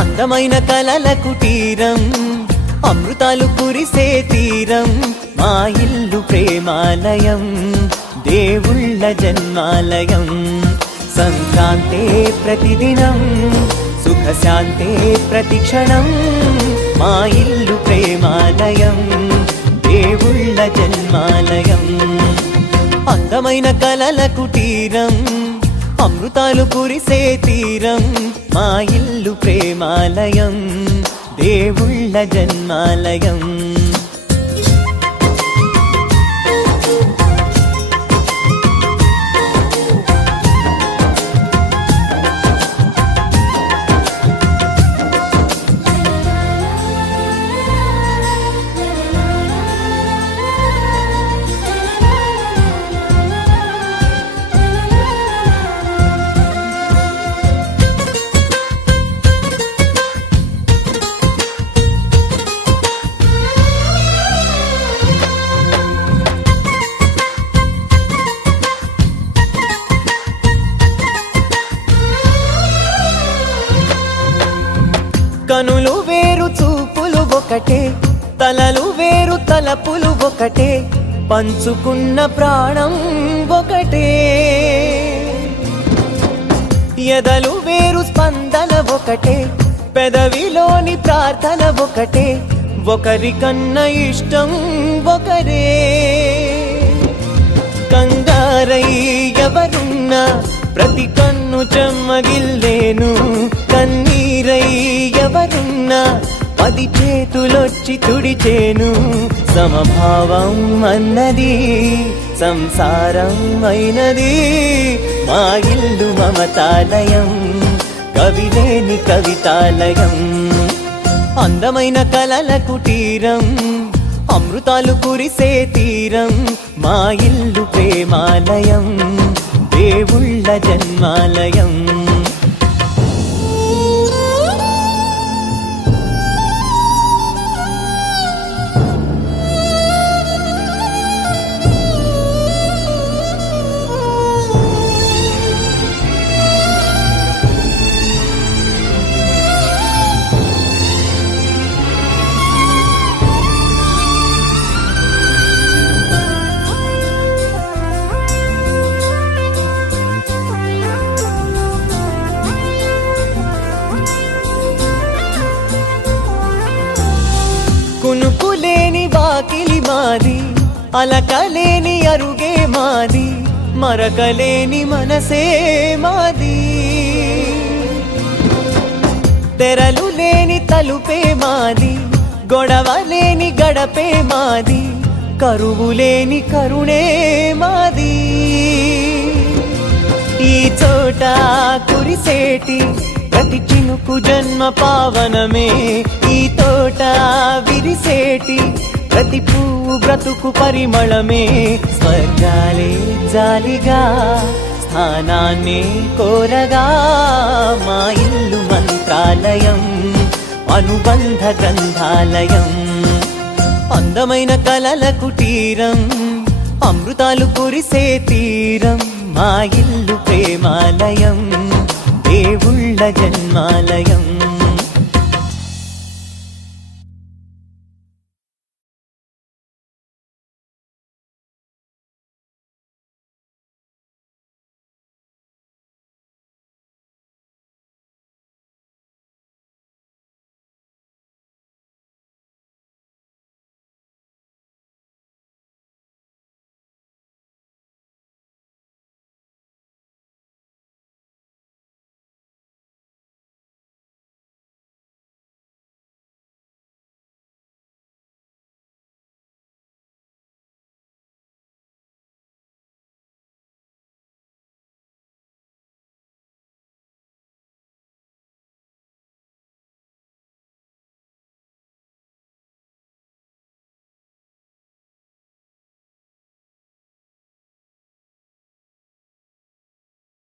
అందమైన కలల కుటీరం, అమృతాలు కురిసే తీరం, మా ఇల్లు ప్రేమాలయం, దేవుళ్ళ జన్మాలయం. సంక్రాంతే ప్రతిదినం, సుఖశాంతే ప్రతిక్షణం, మా ఇల్లు ప్రేమాలయం, దేవుళ్ళ జన్మాలయం. అందమైన కలల కుటీరం, అమృతాలు కురిసే తీరం, మా ఇల్లు ప్రేమాలయం, దేవుళ్ళ జన్మాలయం. కనులు వేరు చూపులు ఒకటే, తలలు వేరు తలపులు ఒకటే, పంచుకున్న ప్రాణం ఒకటే. ఎదలు వేరు స్పందన ఒకటే, పెదవిలోని ప్రార్థన ఒకటే, ఒకరికన్నా ఇష్టం ఒకరే. కంగారై ఎవరున్నా ప్రతి కన్ను చెమ్మగిల్లేను, కన్నీరై ఎవరున్నా 10 చేతులొచ్చి తుడిచేను. సమభావం అన్నది సంసారం అయినది, మా ఇల్లు మమతాలయం, కవిలేని కవితాలయం. అందమైన కలల కుటీరం, అమృతాలు కురిసే తీరం, మా ఇల్లు ప్రేమాలయం, దేవుళ్ళ జన్మాలయం. కునుకులేని వాకిలి మాది, అలకలేని అరుగే మాది, మరకలేని మనసే మాది. తెరలు లేని తలుపే మాది, గొడవ లేని గడపే మాది, కరువు లేని కరుణే మాది. ఈ చోట కురిసేటి ప్రతి చినుకు జన్మ పావనమే, ఈ తోట విరిసేటి ప్రతి పువ్వు బ్రతుకు పరిమళమే. స్వర్గాలే జాలిగా స్థానాన్ని కోరగా, మా ఇల్లు మంత్రాలయం, అనుబంధ గ్రంథాలయం. అందమైన కలల కుటీరం, అమృతాలు కురిసే తీరం, మా ఇల్లు ప్రేమాలయం, దేవుళ్ళ జన్మాలయం.